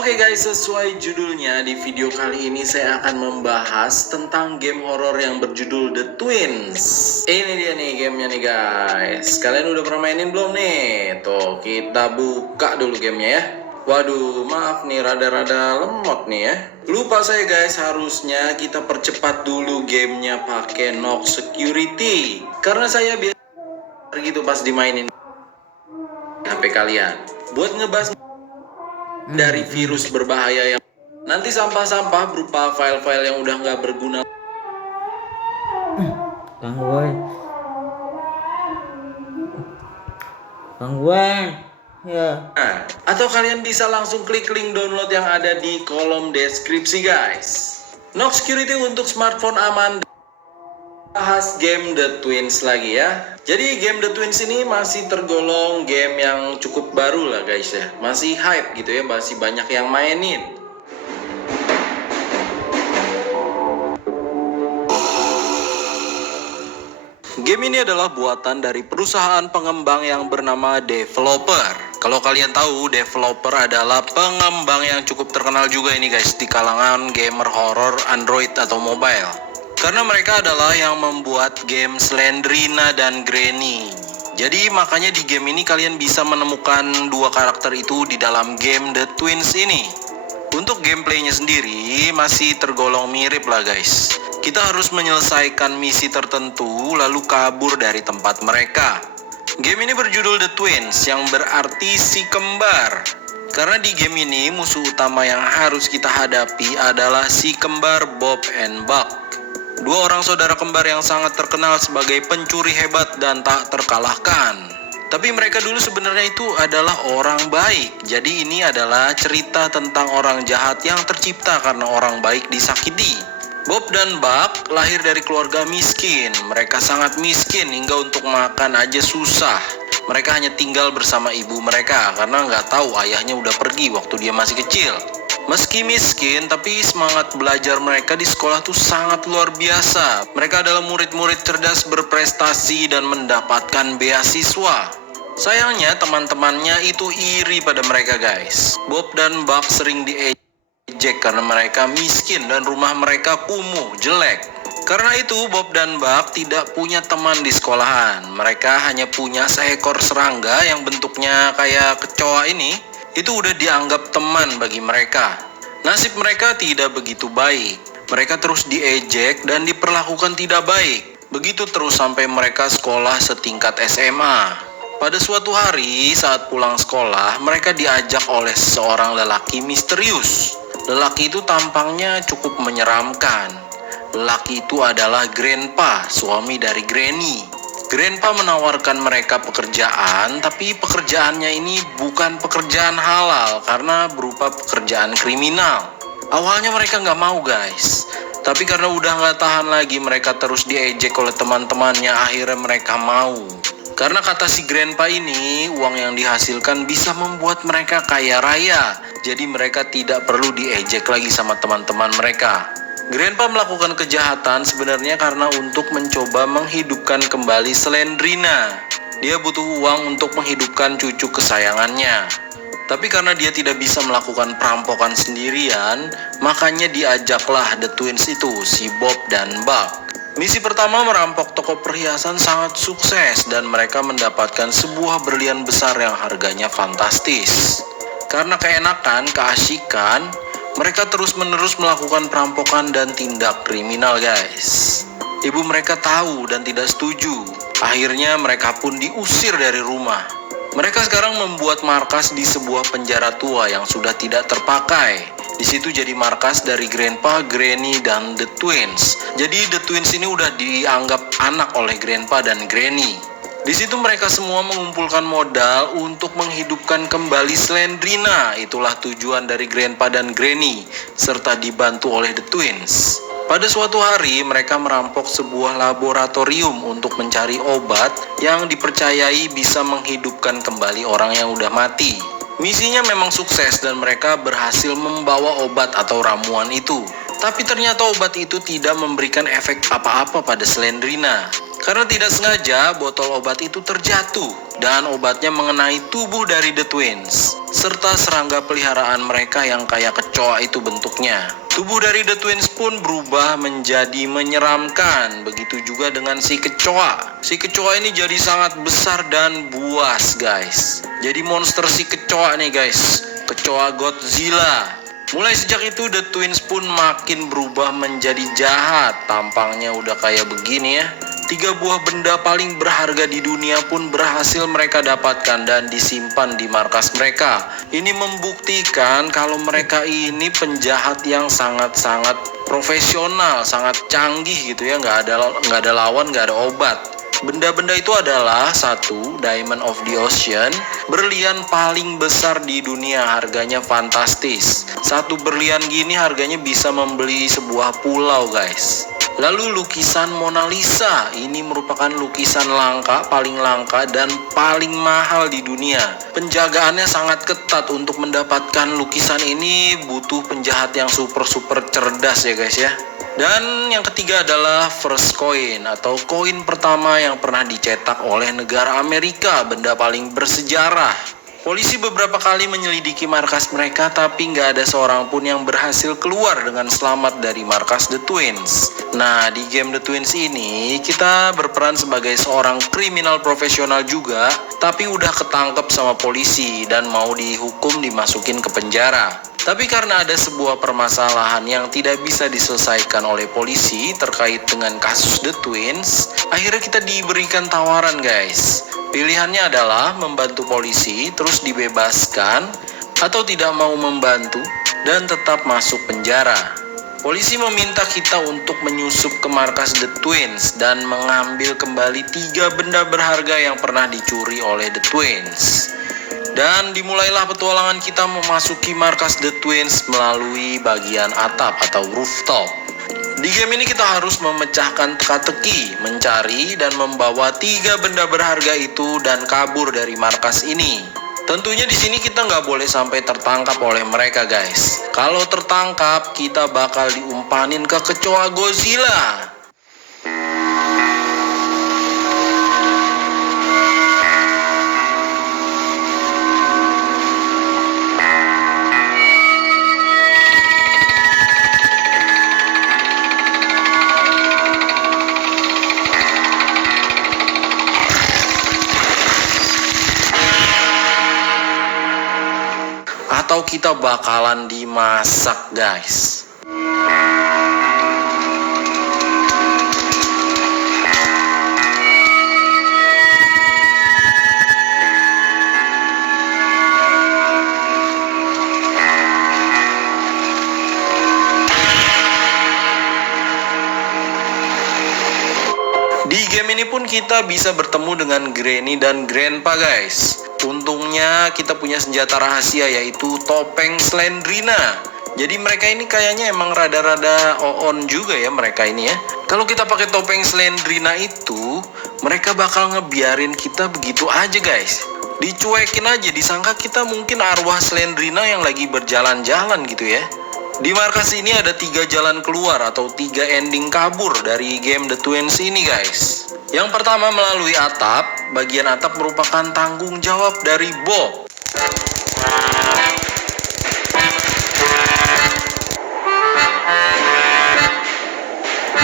Oke guys, sesuai judulnya, di video kali ini saya akan membahas tentang game horor yang berjudul The Twins. Ini dia nih gamenya nih guys. Kalian udah pernah mainin belum nih? Tuh, kita buka dulu gamenya ya. Waduh, maaf nih, rada-rada lemot nih ya. Lupa saya guys, harusnya kita percepat dulu gamenya pakai Nox Security. Karena saya biasa gitu pas dimainin HP kalian. Buat ngebahas dari virus berbahaya yang nanti sampah-sampah berupa file-file yang udah nggak berguna gangguan ya. Atau kalian bisa langsung klik link download yang ada di kolom deskripsi guys. Nox Security untuk smartphone aman. Bahas game The Twins lagi ya. Jadi game The Twins ini masih tergolong game yang cukup baru lah guys ya. Masih hype gitu ya, masih banyak yang mainin. Game ini adalah buatan dari perusahaan pengembang yang bernama Developer. Kalau kalian tahu, Developer adalah pengembang yang cukup terkenal juga ini guys di kalangan gamer horror Android atau mobile. Karena mereka adalah yang membuat game Slendrina dan Granny. Jadi makanya di game ini kalian bisa menemukan dua karakter itu di dalam game The Twins ini. Untuk gameplaynya sendiri masih tergolong mirip lah guys. Kita harus menyelesaikan misi tertentu lalu kabur dari tempat mereka. Game ini berjudul The Twins yang berarti si kembar. Karena di game ini musuh utama yang harus kita hadapi adalah si kembar Bob and Buck. Dua orang saudara kembar yang sangat terkenal sebagai pencuri hebat dan tak terkalahkan. Tapi mereka dulu sebenarnya itu adalah orang baik. Jadi ini adalah cerita tentang orang jahat yang tercipta karena orang baik disakiti. Bob dan Buck lahir dari keluarga miskin. Mereka sangat miskin hingga untuk makan aja susah. Mereka hanya tinggal bersama ibu mereka karena nggak tahu ayahnya udah pergi waktu dia masih kecil. Meski miskin, tapi semangat belajar mereka di sekolah tuh sangat luar biasa. Mereka adalah murid-murid cerdas berprestasi dan mendapatkan beasiswa. Sayangnya teman-temannya itu iri pada mereka guys. Bob dan Buck sering diejek karena mereka miskin dan rumah mereka kumuh, jelek. Karena itu Bob dan Buck tidak punya teman di sekolahan. Mereka hanya punya seekor serangga yang bentuknya kayak kecoa ini. Itu udah dianggap teman bagi mereka. Nasib mereka tidak begitu baik. Mereka terus diejek dan diperlakukan tidak baik. Begitu terus sampai mereka sekolah setingkat SMA. Pada suatu hari saat pulang sekolah, mereka diajak oleh seorang lelaki misterius. Lelaki itu tampangnya cukup menyeramkan. Lelaki itu adalah Grandpa, suami dari Granny. Grandpa menawarkan mereka pekerjaan, tapi pekerjaannya ini bukan pekerjaan halal karena berupa pekerjaan kriminal. Awalnya mereka nggak mau guys, tapi karena udah nggak tahan lagi mereka terus diejek oleh teman-temannya, akhirnya mereka mau. Karena kata si Grandpa ini, uang yang dihasilkan bisa membuat mereka kaya raya, jadi mereka tidak perlu diejek lagi sama teman-teman mereka. Grandpa melakukan kejahatan sebenarnya karena untuk mencoba menghidupkan kembali Slendrina. Dia butuh uang untuk menghidupkan cucu kesayangannya. Tapi karena dia tidak bisa melakukan perampokan sendirian, makanya diajaklah The Twins itu, si Bob dan Buck. Misi pertama merampok toko perhiasan sangat sukses dan mereka mendapatkan sebuah berlian besar yang harganya fantastis. Karena keenakan, keasikan, mereka terus-menerus melakukan perampokan dan tindak kriminal guys. Ibu mereka tahu dan tidak setuju. Akhirnya mereka pun diusir dari rumah. Mereka sekarang membuat markas di sebuah penjara tua yang sudah tidak terpakai. Di situ jadi markas dari Grandpa, Granny, dan The Twins. Jadi The Twins ini udah dianggap anak oleh Grandpa dan Granny. Di situ mereka semua mengumpulkan modal untuk menghidupkan kembali Slendrina. Itulah tujuan dari Grandpa dan Granny, serta dibantu oleh The Twins. Pada suatu hari mereka merampok sebuah laboratorium untuk mencari obat yang dipercayai bisa menghidupkan kembali orang yang udah mati. Misinya memang sukses dan mereka berhasil membawa obat atau ramuan itu. Tapi ternyata obat itu tidak memberikan efek apa-apa pada Slendrina. Karena tidak sengaja botol obat itu terjatuh dan obatnya mengenai tubuh dari The Twins serta serangga peliharaan mereka yang kayak kecoa itu bentuknya. Tubuh dari The Twins pun berubah menjadi menyeramkan. Begitu juga dengan si kecoa. Si kecoa ini jadi sangat besar dan buas, guys. Jadi monster si kecoa nih, guys. Kecoa Godzilla. Mulai sejak itu The Twins pun makin berubah menjadi jahat. Tampangnya udah kayak begini ya. 3 buah benda paling berharga di dunia pun berhasil mereka dapatkan dan disimpan di markas mereka. Ini membuktikan kalau mereka ini penjahat yang sangat-sangat profesional, sangat canggih gitu ya. Nggak ada lawan, nggak ada obat. Benda-benda itu adalah 1. Diamond of the Ocean, berlian paling besar di dunia, harganya fantastis. 1 berlian gini harganya bisa membeli sebuah pulau, guys. Lalu lukisan Mona Lisa, ini merupakan lukisan langka, paling langka dan paling mahal di dunia. Penjagaannya sangat ketat. Untuk mendapatkan lukisan ini butuh penjahat yang super cerdas ya, guys ya. Dan yang ketiga adalah first coin atau koin pertama yang pernah dicetak oleh negara Amerika, benda paling bersejarah. Polisi beberapa kali menyelidiki markas mereka tapi nggak ada seorang pun yang berhasil keluar dengan selamat dari markas The Twins. Nah, di game The Twins ini kita berperan sebagai seorang kriminal profesional juga, tapi udah ketangkep sama polisi dan mau dihukum dimasukin ke penjara. Tapi karena ada sebuah permasalahan yang tidak bisa diselesaikan oleh polisi terkait dengan kasus The Twins, akhirnya kita diberikan tawaran, guys. Pilihannya adalah membantu polisi terus dibebaskan atau tidak mau membantu dan tetap masuk penjara. Polisi meminta kita untuk menyusup ke markas The Twins dan mengambil kembali 3 benda berharga yang pernah dicuri oleh The Twins. Dan dimulailah petualangan kita memasuki markas The Twins melalui bagian atap atau rooftop. Di game ini kita harus memecahkan teka-teki, mencari dan membawa 3 benda berharga itu dan kabur dari markas ini. Tentunya di sini kita nggak boleh sampai tertangkap oleh mereka, guys. Kalau tertangkap, kita bakal diumpanin ke kecoa Godzilla. Atau kita bakalan dimasak, guys. Di game ini pun kita bisa bertemu dengan Granny dan Grandpa, guys. Untungnya kita punya senjata rahasia yaitu topeng Slendrina. Jadi mereka ini kayaknya emang rada-rada on juga ya mereka ini ya. Kalau kita pakai topeng Slendrina itu, mereka bakal ngebiarin kita begitu aja, guys. Dicuekin aja, disangka kita mungkin arwah Slendrina yang lagi berjalan-jalan gitu ya. Di markas ini ada 3 jalan keluar atau 3 ending kabur dari game The Twins ini, guys. Yang pertama melalui atap. Bagian atap merupakan tanggung jawab dari Bob.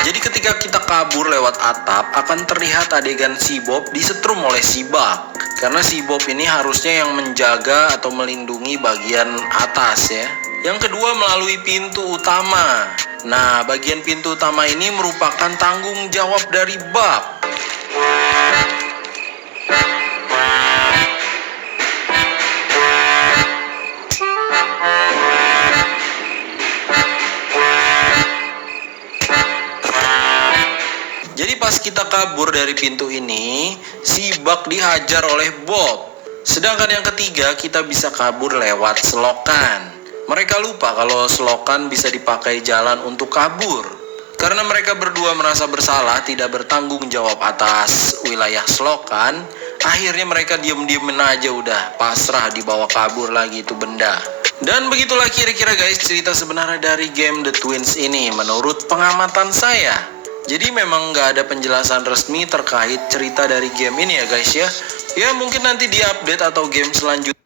Jadi ketika kita kabur lewat atap, akan terlihat adegan si Bob disetrum oleh si Buck. Karena si Bob ini harusnya yang menjaga atau melindungi bagian atas ya. Yang kedua melalui pintu utama. Nah, bagian pintu utama ini merupakan tanggung jawab dari Buck. Jadi pas kita kabur dari pintu ini, si Buck dihajar oleh Bob. Sedangkan yang ketiga, kita bisa kabur lewat selokan. Mereka lupa kalau selokan bisa dipakai jalan untuk kabur. Karena mereka berdua merasa bersalah, tidak bertanggung jawab atas wilayah selokan, akhirnya mereka diem-diemin aja udah, pasrah dibawa kabur lagi itu benda. Dan begitulah kira-kira guys cerita sebenarnya dari game The Twins ini menurut pengamatan saya. Jadi memang nggak ada penjelasan resmi terkait cerita dari game ini ya guys ya. Ya mungkin nanti di update atau game selanjutnya